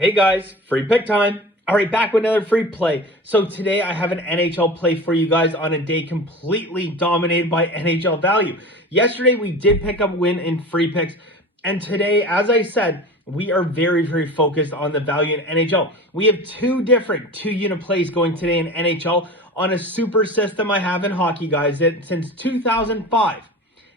Hey guys, free pick time. All right, back with another free play. So today I have an NHL play for you guys on a day completely dominated by NHL value. Yesterday we did pick up a win in free picks. And today, as I said, we are very focused on the value in NHL. We have two different two-unit plays going today in NHL on a super system I have in hockey, guys, that since 2005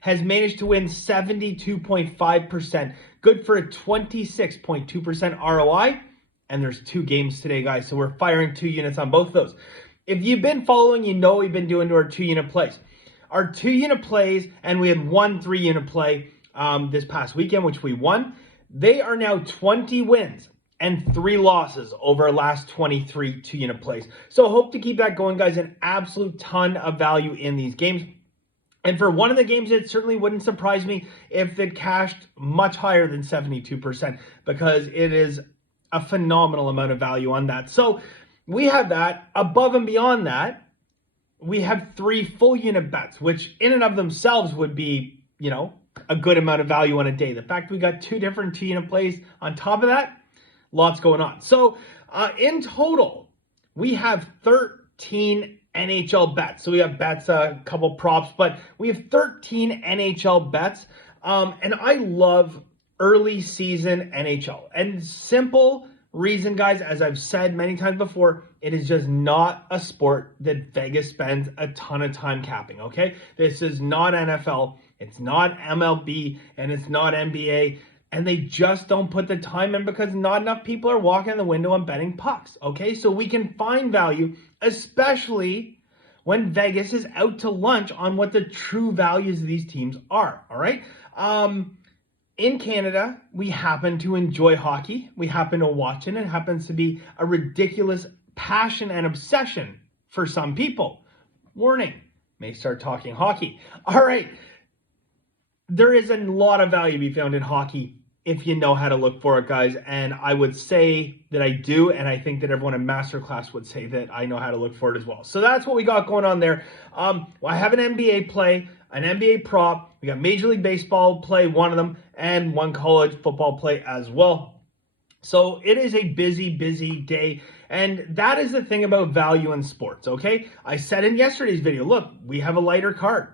has managed to win 72.5%, good for a 26.2% ROI. And there's two games today, guys, so we're firing 2 units on both of those. If you've been following, you know we've been doing our 2-unit plays. Our 2-unit plays, and we had one 3-unit play this past weekend, which we won. They are now 20 wins and 3 losses over our last 23 2-unit plays. So hope to keep that going, guys. An absolute ton of value in these games. And for one of the games, it certainly wouldn't surprise me if it cashed much higher than 72%, because it is a phenomenal amount of value on that. So we have that. Above and beyond that, we have 3 full unit bets, which in and of themselves would be, a good amount of value on a day. The fact we got 2 different 2-unit plays on top of that, lots going on. So in total, we have 13 NHL bets. So we have bets, a couple props, but we have 13 NHL bets. And I love early season NHL. And simple reason, guys, as I've said many times before, it is just not a sport that Vegas spends a ton of time capping, okay? This is not NFL, it's not MLB, and it's not NBA. And they just don't put the time in because not enough people are walking in the window and betting pucks, okay? So we can find value, especially when Vegas is out to lunch on what the true values of these teams are, all right? In Canada, we happen to enjoy hockey. We happen to watch it. It happens to be a ridiculous passion and obsession for some people. Warning, may start talking hockey. All right. There is a lot of value to be found in hockey if you know how to look for it, guys. And I would say that I do, and I think that everyone in Masterclass would say that I know how to look for it as well. So that's what we got going on there. I have an NBA play, an NBA prop. We got Major League Baseball play, one of them, and one college football play as well. So it is a busy day. And that is the thing about value in sports, okay? I said in yesterday's video, look, we have a lighter card.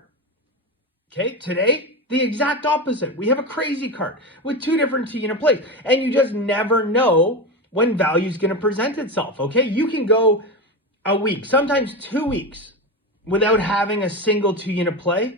Okay, today, the exact opposite. We have a crazy card with 2 different 2-unit plays. And you just never know when value is going to present itself, okay? You can go a week, sometimes 2 weeks, without having a single 2-unit play,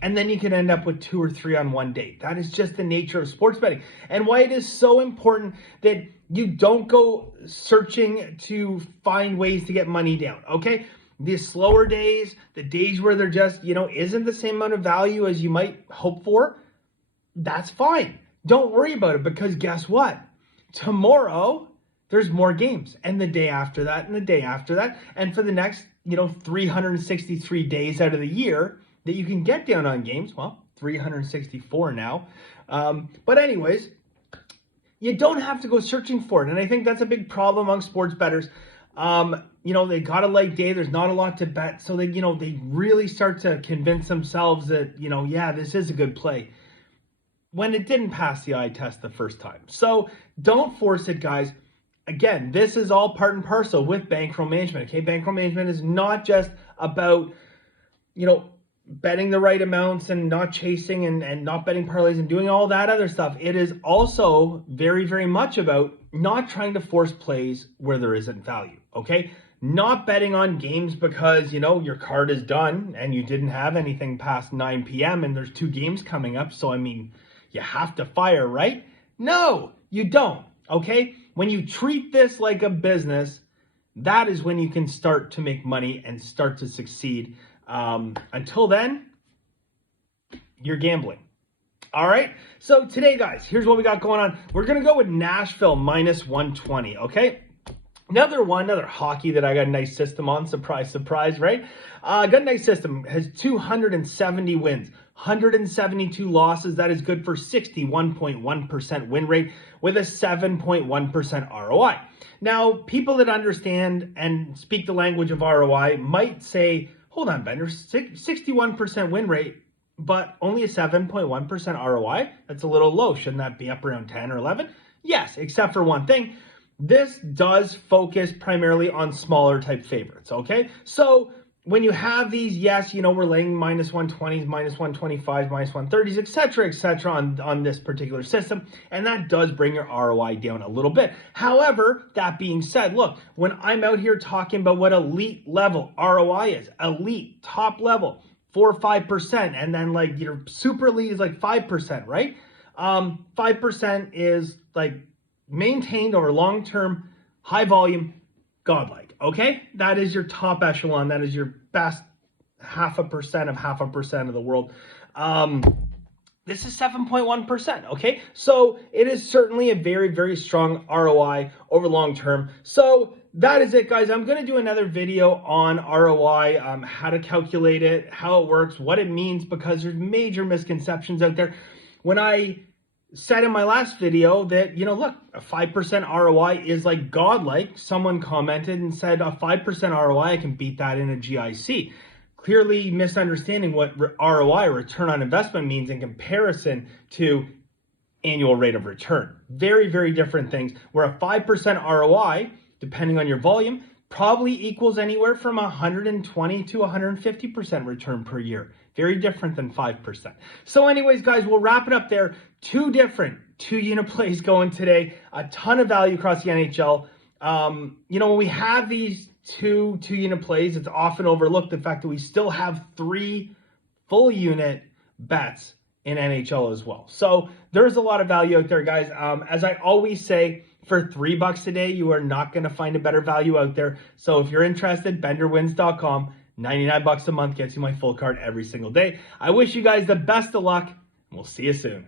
and then you can end up with 2 or 3 on one day. That is just the nature of sports betting, and why it is so important that you don't go searching to find ways to get money down, okay? The slower days, the days where there just, isn't the same amount of value as you might hope for, that's fine. Don't worry about it, because guess what? Tomorrow, there's more games, and the day after that, and the day after that, and for the next, 363 days out of the year that you can get down on games, well, 364 now. But anyways, you don't have to go searching for it. And I think that's a big problem among sports bettors. They got a light day. There's not a lot to bet. So they really start to convince themselves that, this is a good play, when it didn't pass the eye test the first time. So don't force it, guys. Again, this is all part and parcel with bankroll management. Okay, bankroll management is not just about, betting the right amounts and not chasing and not betting parlays and doing all that other stuff. It is also very much about not trying to force plays where there isn't value, okay? Not betting on games because, your card is done and you didn't have anything past 9 p.m. and there's 2 games coming up. So, you have to fire, right? No, you don't, okay? When you treat this like a business, that is when you can start to make money and start to succeed. Until then, you're gambling. All right. So today, guys, here's what we got going on. We're going to go with Nashville minus 120. Okay. Another hockey that I got a nice system on. Surprise, right? Got a nice system. Has 270 wins, 172 losses. That is good for 61.1% win rate with a 7.1% ROI. Now, people that understand and speak the language of ROI might say, hold on, Bender, 61% win rate, but only a 7.1% ROI? That's a little low. Shouldn't that be up around 10 or 11? Yes, except for one thing. this does focus primarily on smaller type favorites, okay? So when you have these, yes, we're laying minus 120s, minus 125s, minus 130s, et cetera, on this particular system, and that does bring your ROI down a little bit. However, that being said, look, when I'm out here talking about what elite level ROI is, elite, top level, 4 or 5%, and then like your super elite is like 5%, right? 5% is like maintained over long-term, high volume, godlike, okay? That is your top echelon. That is your best 0.5% of the world. This is 7.1%, okay? So it is certainly a very, very strong ROI over long term. So that is it, guys. I'm gonna do another video on ROI, how to calculate it, how it works, what it means, because there's major misconceptions out there. When I said in my last video that, look, a 5% ROI is like godlike. Someone commented and said a 5% ROI, I can beat that in a GIC. Clearly misunderstanding what ROI, return on investment, means in comparison to annual rate of return. Very, very different things. Where a 5% ROI, depending on your volume, probably equals anywhere from 120 to 150% return per year. Very different than 5%. So anyways, guys, we'll wrap it up there. Two unit plays going today. A ton of value across the NHL. When we have these two unit plays, it's often overlooked the fact that we still have 3 full unit bets in NHL as well. So there's a lot of value out there, guys. As I always say, for $3 a day, you are not going to find a better value out there. So if you're interested, benderwins.com. $99 a month gets you my full card every single day. I wish you guys the best of luck, and we'll see you soon.